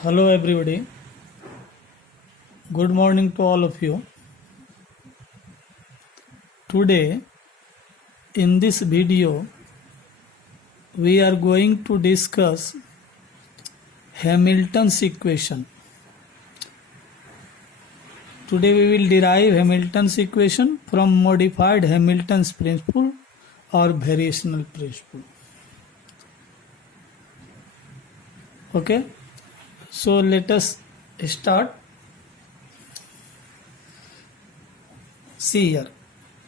Hello, everybody. Good morning to all of you. Today, in this video, we are going to discuss Hamilton's equation. Today, we will derive Hamilton's equation from modified Hamilton's principle or variational principle. Okay, so let us start. See here,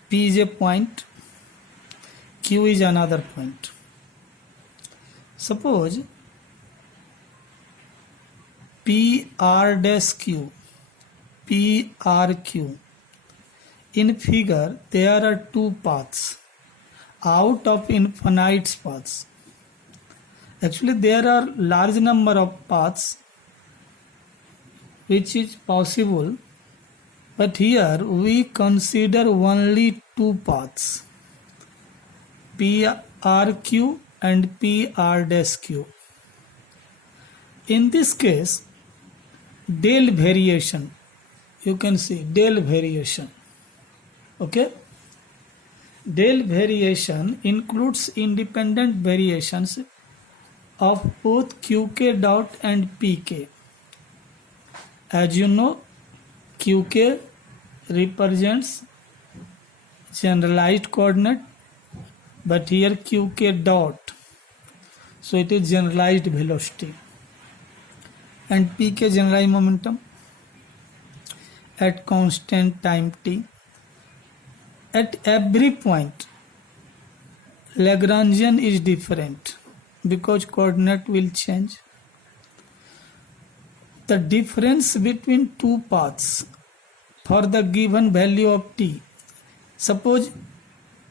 P is a point, Q is another point. Suppose PR dash Q, PRQ. In figure, there are two paths out of infinite paths. Actually, there are large number of paths which is possible, but here we consider only two paths, PRQ and PR dash Q. In this case, del variation, you can see del variation. Okay, del variation includes independent variations of both QK dot and PK. As you know, QK represents generalized coordinate, but here QK dot, so it is generalized velocity, and PK generalized momentum at constant time t. At every point, Lagrangian is different because coordinate will change. The difference between two paths for the given value of t. Suppose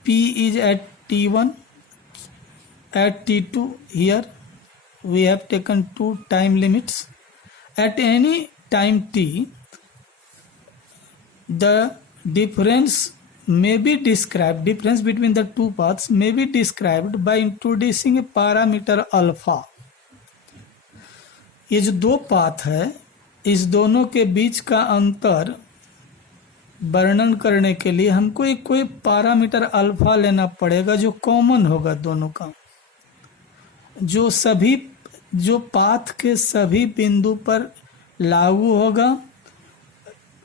P is at t1, at t2. Here we have taken two time limits. At any time t, the difference between the two paths may be described by introducing a parameter alpha. ये जो दो path है, इस दोनों के बीच का अंतर वर्णन करने के लिए हमको एक कोई पैरामीटर अल्फा लेना पड़ेगा जो कॉमन होगा दोनों का, जो पाथ के सभी बिंदु पर लागू होगा.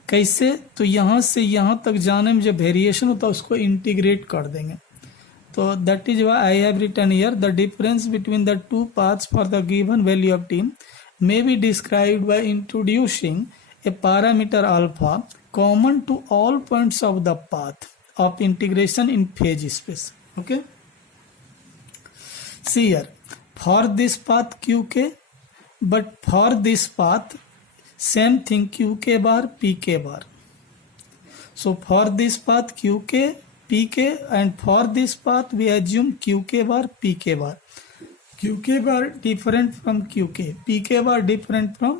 कैसे? तो यहाँ से यहाँ तक जाने में जो वेरिएशन होता है उसको इंटीग्रेट कर देंगे. तो that is why I have written here the difference between the two paths for the given value of t may be described by introducing a parameter alpha common to all points of the path of integration in phase space. Okay, see here, for this path qk, but for this path same thing, qk bar pk bar. So for this path qk pk, and for this path we assume qk bar pk bar. QK bar different from QK, PK bar different from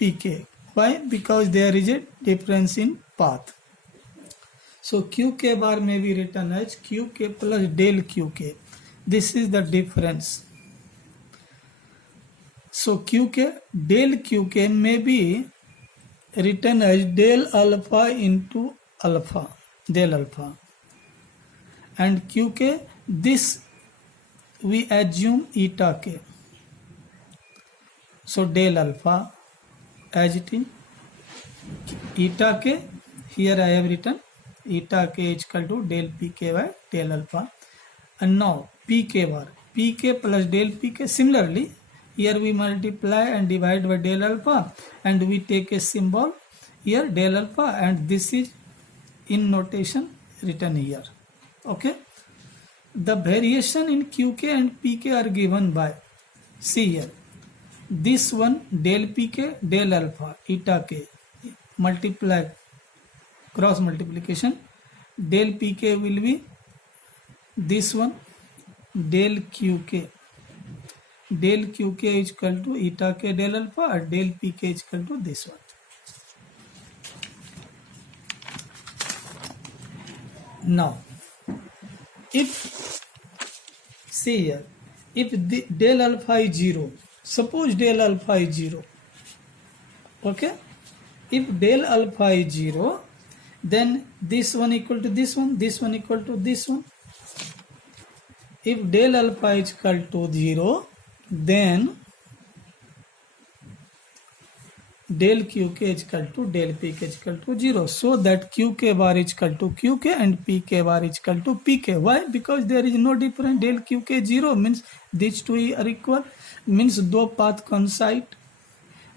PK. Why? Because there is a difference in path. So QK bar may be written as QK plus del QK. This is the difference. So QK del QK may be written as del alpha into alpha, del alpha, and QK, this we assume eta k. So del alpha as it is eta k. Here I have written eta k is equal to del pk by del alpha. And now pk bar, pk plus del pk. Similarly, here we multiply and divide by del alpha, and we take a symbol here del alpha, and this is in notation written here. Okay, the variation in qk and pk are given by, see here, this one del pk del alpha eta k, multiply, cross multiplication, del pk will be this one del qk. Del qk is equal to eta k del alpha, or del pk is equal to this one. Now if, see here, if the del alpha is 0, suppose del alpha is 0. Okay, if del alpha is 0, then this one equal to this one equal to this one. If del alpha is equal to 0, then del qk is equal to del pk is equal to 0. So that qk bar is equal to qk and pk bar is equal to pk. Why? Because there is no difference. Del qk 0 means these two are equal. Means दो path कंसाइड,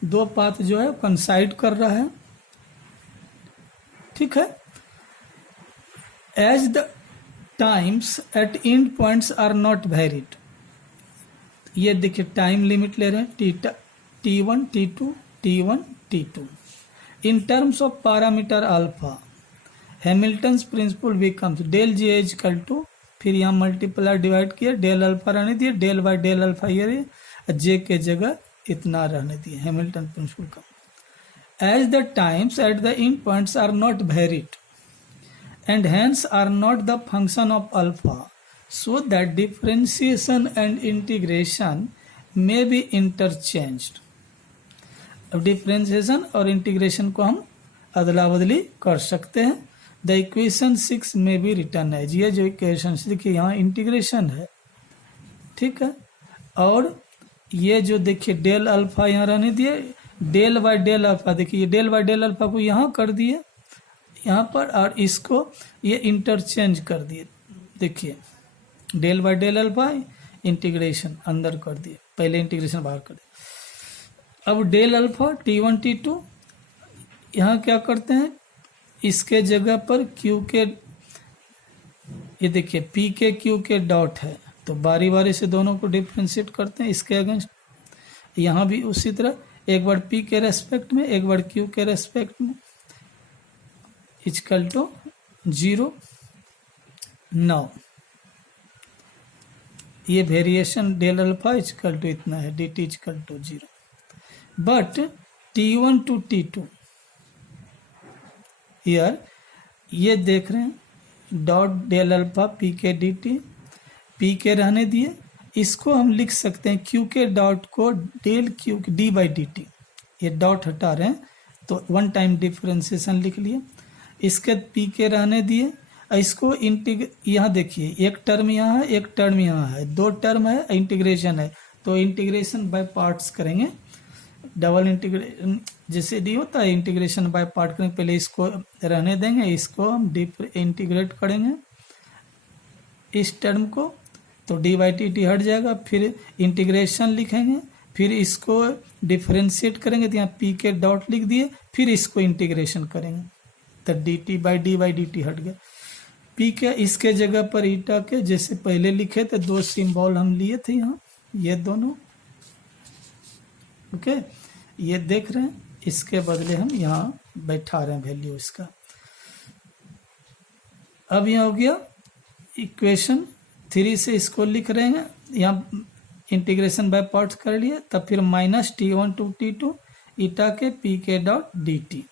दो path जो है कंसाइड कर रहा है. ठीक है. As the times at end points are not varied. ये देखिए टाइम लिमिट ले रहे हैं t1 t2 t1 t2 in terms of parameter alpha. Hamilton's principle becomes del j is equal to, फिर यहाँ मल्टीप्लाई डिवाइड किया, डेल अल्फा रहने दिए, डेल बाय डेल अल्फा ये जे के जगह इतना रहने दिए. हैमिल्टन प्रिंसिपल का. As the times at the end points are not varied and hence are not the function of alpha, so that differentiation and integration may be interchanged. अब differentiation और integration को हम अदला बदली कर सकते हैं. द इक्वेशन 6 में भी रिटर्न है. ये जो इक्वेशन देखिए यहाँ इंटीग्रेशन है. ठीक है. और ये जो देखिए डेल अल्फा यहाँ रहने दिए, डेल बाय डेल अल्फा देखिए ये डेल बाय डेल अल्फा को यहाँ कर दिए यहाँ पर, और इसको ये इंटरचेंज कर दिए. देखिए del by del alpha integration अंदर कर दिए, पहले इंटीग्रेशन बाहर कर दिए. अब डेल अल्फा t1 t2 यहाँ क्या करते हैं, इसके जगह पर क्यू के, ये देखिए P k q k dot है तो बारी बारी से दोनों को डिफ्रेंशिएट करते हैं इसके अगेंस्ट. यहाँ भी उसी तरह एक बार पी के रेस्पेक्ट में एक बार क्यू के रेस्पेक्ट में इक्वल टू 0. नाउ ये variation del alpha equal to इतना है, dt equal to 0. But t1 to t2 यार ये देख रहे हैं dot del alpha p k d t, p k रहने दिए. इसको हम लिख सकते हैं क्यू के डॉट को del q d by d t. ये डॉट हटा रहे हैं तो वन टाइम डिफरेंशिएशन लिख लिए. इसके पी के रहने दिए. इसको यहाँ देखिए एक टर्म यहाँ है एक टर्म यहाँ है, दो टर्म है, इंटीग्रेशन है तो इंटीग्रेशन बाय पार्ट्स करेंगे. डबल इंटीग्रेशन जैसे डी होता है इंटीग्रेशन बाय पार्ट करेंगे. पहले इसको रहने देंगे, इसको हम इंटीग्रेट करेंगे इस टर्म को तो डी बाई टी टी हट जाएगा. फिर इंटीग्रेशन लिखेंगे, फिर इसको डिफरेंशिएट करेंगे तो यहाँ पी के डॉट लिख दिए, फिर इसको इंटीग्रेशन करेंगे तो D T by d T हट गया. पी के इसके जगह पर ईटा के जैसे पहले लिखे थे दो सिंबल हम लिए थे यहाँ, ये दोनों. ओके ये देख रहे हैं, इसके बदले हम यहाँ बैठा रहे हैं वैल्यू इसका. अब यहाँ हो गया इक्वेशन 3 से इसको लिख रहे हैं. यहाँ इंटीग्रेशन बाय पार्ट्स कर लिए, तब फिर माइनस t1 टू t2 ईटा के पी के डॉट डी टी.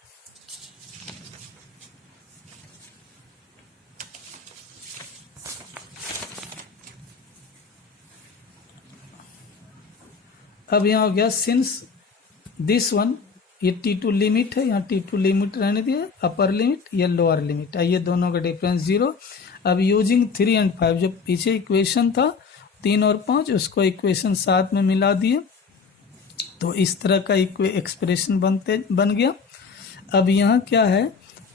अब यहाँ हो गया सिंस दिस वन, ये t2 लिमिट है, यहाँ t2 लिमिट रहने दिए, अपर लिमिट ये लोअर लिमिट है, ये दोनों का डिफरेंस 0. अब यूजिंग 3 एंड 5 जो पीछे इक्वेशन था 3 और 5 उसको इक्वेशन 7 में मिला दिए तो इस तरह का एक्सप्रेशन बन गया. अब यहाँ क्या है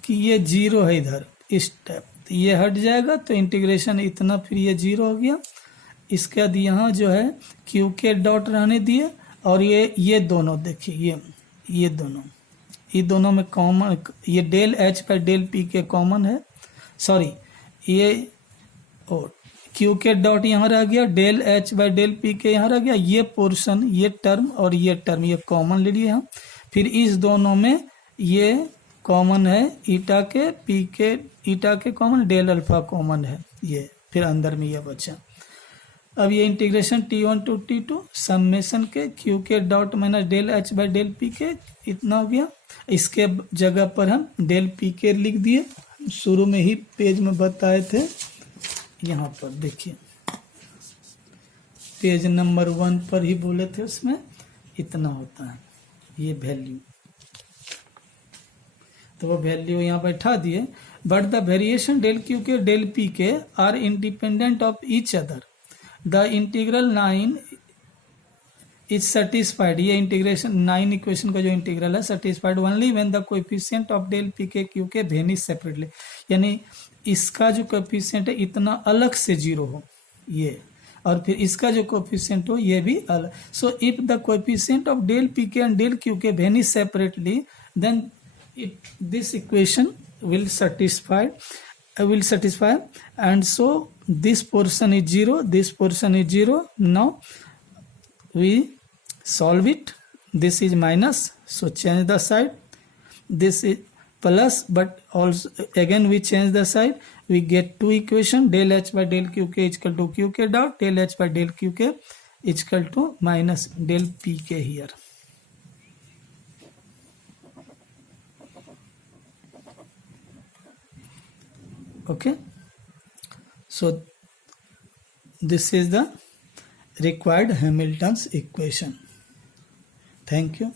कि ये 0 है इधर इस टाइप, तो ये हट जाएगा तो इंटीग्रेशन इतना, फिर ये 0 हो गया. इसके बाद यहाँ जो है क्यू के डॉट रहने दिए और ये दोनों देखिए ये दोनों में कॉमन, ये डेल एच पर डेल पी के कॉमन है. सॉरी ये और क्यू के डॉट यहाँ रह गया, del H by del p k यहाँ रह गया. ये पोर्शन ये टर्म और ये टर्म ये कॉमन ले लिए हम. फिर इस दोनों में ये कॉमन है ईटा के पी के, ईटा के कॉमन, डेल अल्फा कॉमन है ये, फिर अंदर में ये बचा. अब ये integration t1 to t2 summation k q k dot minus del H by del p k इतना हो गया. इसके जगह पर हम डेल पी के लिख दिए, शुरू में ही पेज में बताए थे. यहाँ पर देखिए पेज नंबर 1 पर ही बोले थे उसमें इतना होता है ये वैल्यू, तो वो वैल्यू यहाँ बैठा दिए। But the variation del q k del p k are independent of each other, the integral 9 is satisfied, ये इंटीग्रेशन 9 इक्वेशन का जो इंटीग्रल है satisfied only when the coefficient of del p k q k vanish separately, यानी इसका जो coefficient है इतना अलग से जीरो हो ये, और फिर इसका जो कोएफिशिएंट हो ये भी अलग। So if the coefficient of del p k and del q k vanish separately then this equation will satisfy and so this portion is 0, this portion is 0. Now we solve it, this is minus, so change the side, this is plus, but also again we change the side, we get two equation, del h by del q k is equal to q k dot, del h by del q k is equal to minus del p k here. Okay, so this is the required Hamilton's equation. Thank you.